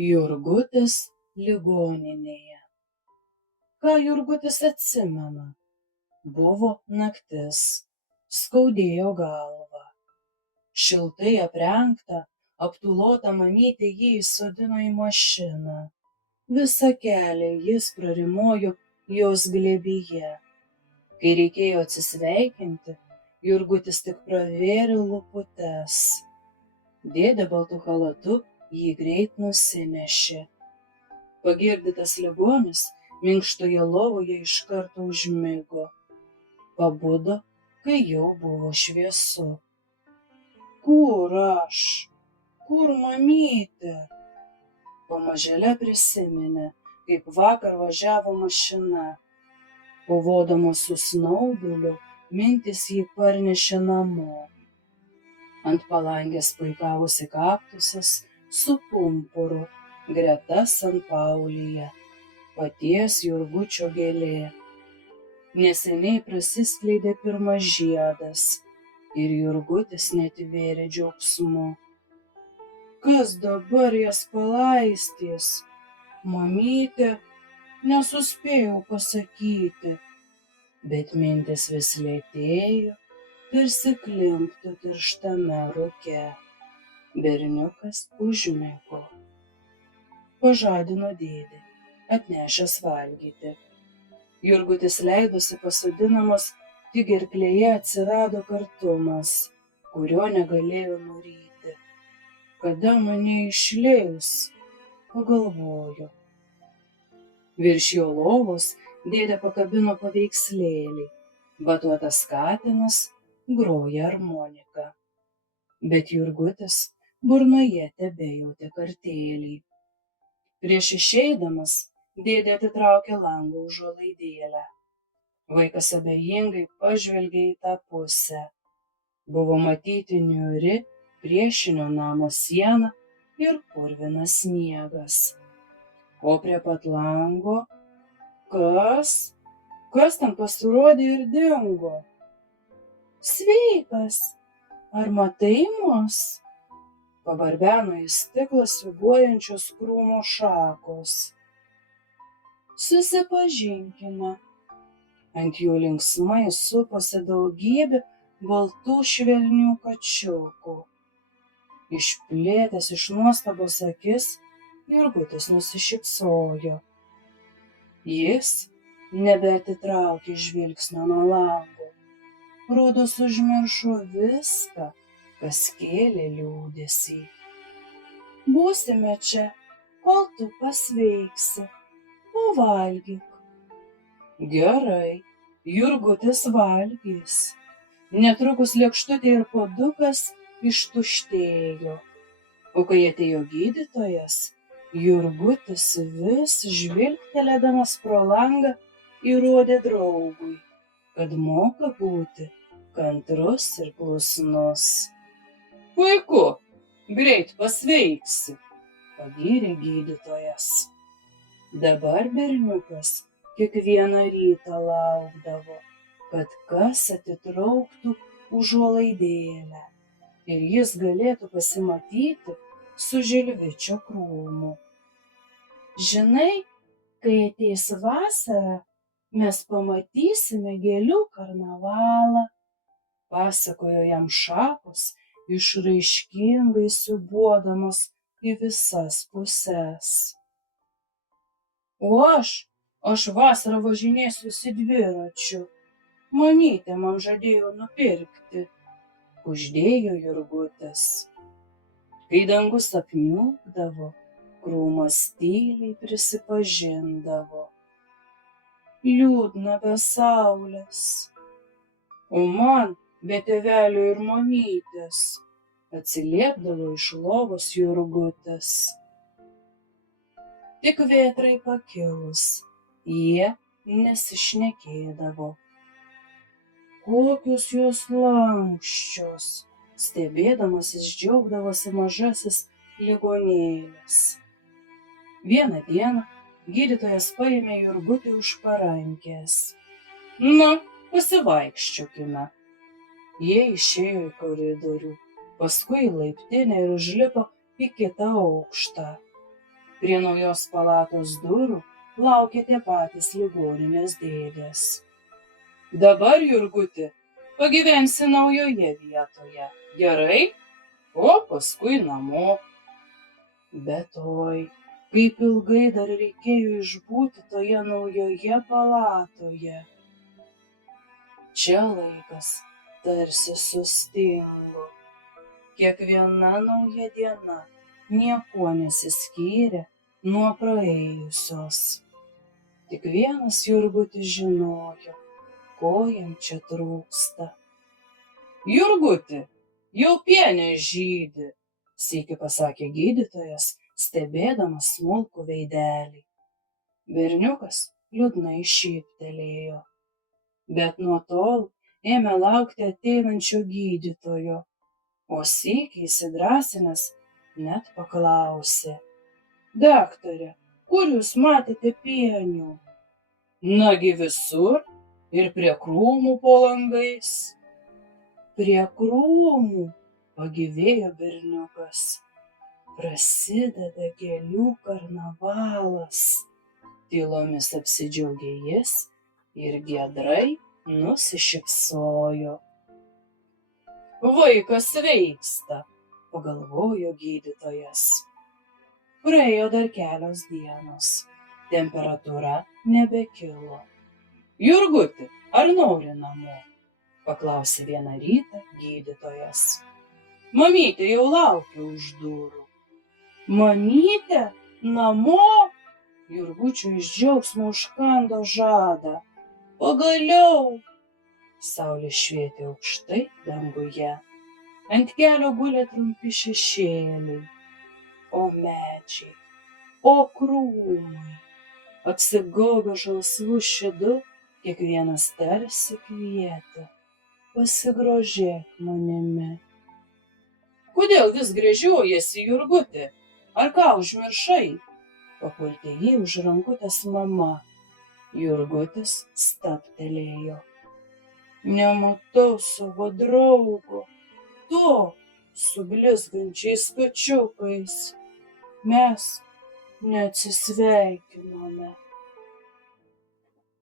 Jurgutis ligoninėje. Ką Jurgutis atsimena? Buvo naktis, skaudėjo galvą. Šiltai aprengta, aptūlota mamytė jį įsodino į mašiną. Visą kelią jis prarimojo jos glėbyje. Kai reikėjo atsisveikinti, Jurgutis tik pravėrė lūputes. Dėdė baltu chalatu jį greit nusinešė. Pagirdytas ligonis minkštoje lovoje iš karto užmigo. Pabudo, kai jau buvo šviesu. Kur aš? Kur mamytė? Pamažėle prisiminė, kaip vakar važiavo mašina. Kovodamos su snauduliu, mintys jį parnešė namo. Ant palangės puikavosi kaktusas su pumpuru, greta Sanpaulyje, paties Jurgučio gėlė. Neseniai prasiskleidė pirmas žiedas ir Jurgutis netvėrė džiaugsmu. Kas dabar jas palaistys? Mamytė? Nesuspėjau pasakyti, bet mintis vis lėtėjo, tarsi klimptų tirštame rūke. Berniukas užmigo. Pažadino dėdė, atnešęs valgyti. Jurgutis leidosi pasodinamas, tik gerklėje atsirado kartumas, kurio negalėjo nuryti. Kada mane išleis? Pagalvojo. Virš jo lovos dėdė pakabino paveikslėlį. Batuotas katinas groja armonika. Bet Jurgutis burnoje tebejautė kartėlį. Prieš išeidamas dėdė atitraukė lango užuolaidėlę. Vaikas abejingai pažvelgė į tą pusę. Buvo matyti niūri priešinio namo siena ir purvinas sniegas. O prie pat lango kas? Kas ten pasirodė ir dingo? Sveikas, ar matai mus? Pabarbeno į stiklą svyruojančios krūmo šakos. Susipažinkime. Ant jų linksmai suposi daugybė baltų švelnių kačiukų. Išplėtęs iš nuostabos akis, Jurgutis nusišypsojo. Jis nebeatitraukė žvilgsnio nuo lango. Rodos užmiršo viską, kas kėlė liūdesį. Būsime čia, kol tu pasveiksi. Pavalgyk. Gerai, Jurgutis valgys. Netrukus lėkštutė ir puodukas ištuštėjo. O kai atėjo gydytojas, Jurgutis vis žvilgtelėdamas pro langą įrodė draugui, kad moka būti kantrus ir klusnus. Puiku, greit pasveiksi, pagyrė gydytojas. Dabar berniukas kiekvieną rytą laukdavo, kad kas atitrauktų užuolaidėlę ir jis galėtų pasimatyti su žilvičio krūmu. Žinai, kai ateis vasara, mes pamatysime gėlių karnavalą, pasakojo jam šakos, išraiškingai siūbuodamos į visas puses. O aš vasarą važinėsiuosi dviračiu. Mamytė man žadėjo nupirkti, kuždėjo Jurgutis. Kai dangus apniukdavo, krūmas tyliai prisipažindavo. Liūdna be saulės. O man be tėvelio ir mamytės, atsiliepdavo iš lovos Jurgutis. Tik vėtrai pakilus, jie nesišnekėdavo. Kokios jos lanksčios, stebėdamasis džiaugdavosi mažasis ligonėlis. Vieną dieną gydytojas paėmė Jurgutį už parankės. Na, pasivaikščiokime. Jie išėjo į koridorių, paskui į laiptinę ir užlipo į kitą aukštą. Prie naujos palatos durų laukė tie patys ligoninės dėdės. Dabar, Jurguti, pagyvensi naujoje vietoje, gerai? O paskui namo. Bet oi, kaip ilgai dar reikėjo išbūti toje naujoje palatoje. Čia laikas tarsi sustingo. Kiekviena nauja diena niekuo nesiskyrė nuo praėjusios. Tik vienas Jurgutis žinojo, ko jam čia trūksta. Jurguti, jau pienė žydi, sykį pasakė gydytojas, stebėdamas smulkų veidelį. Berniukas liūdnai šyptelėjo, bet nuo tol ėmė laukti ateinančio gydytojo, o sykį įsidrąsinęs net paklausė: Daktare, kur jūs matėte pienių? Nagi visur ir prie krūmų po langais. Prie krūmų, pagyvėjo berniukas. Prasideda gėlių karnavalas. Tylomis apsidžiaugė jis ir giedrai nusišypsojo. Vaikas sveiksta, pagalvojo gydytojas. Praėjo dar kelios dienos. Temperatūra nebekilo. Jurguti, ar nori namo? Paklausė vieną rytą gydytojas. Mamytė jau laukia už durų. Mamytė? Namo? Jurgučiui iš džiaugsmo užkando žadą. Pagaliau! Saulė švietė aukštai danguje. Ant kelio gulė trumpi šešėliai. O medžiai, o krūmai. Apsigaubę žalsvų šydu, kiekvienas tarsi kvietė: pasigrožėk manimi. Kodėl vis gręžiojiesi, Jurguti? Ar ką užmiršai? Papurtė jį už rankutės mama. Jurgutis stabtelėjo. Nematau savo draugo, to su blizgančiais kačiukais. Mes neatsisveikinome.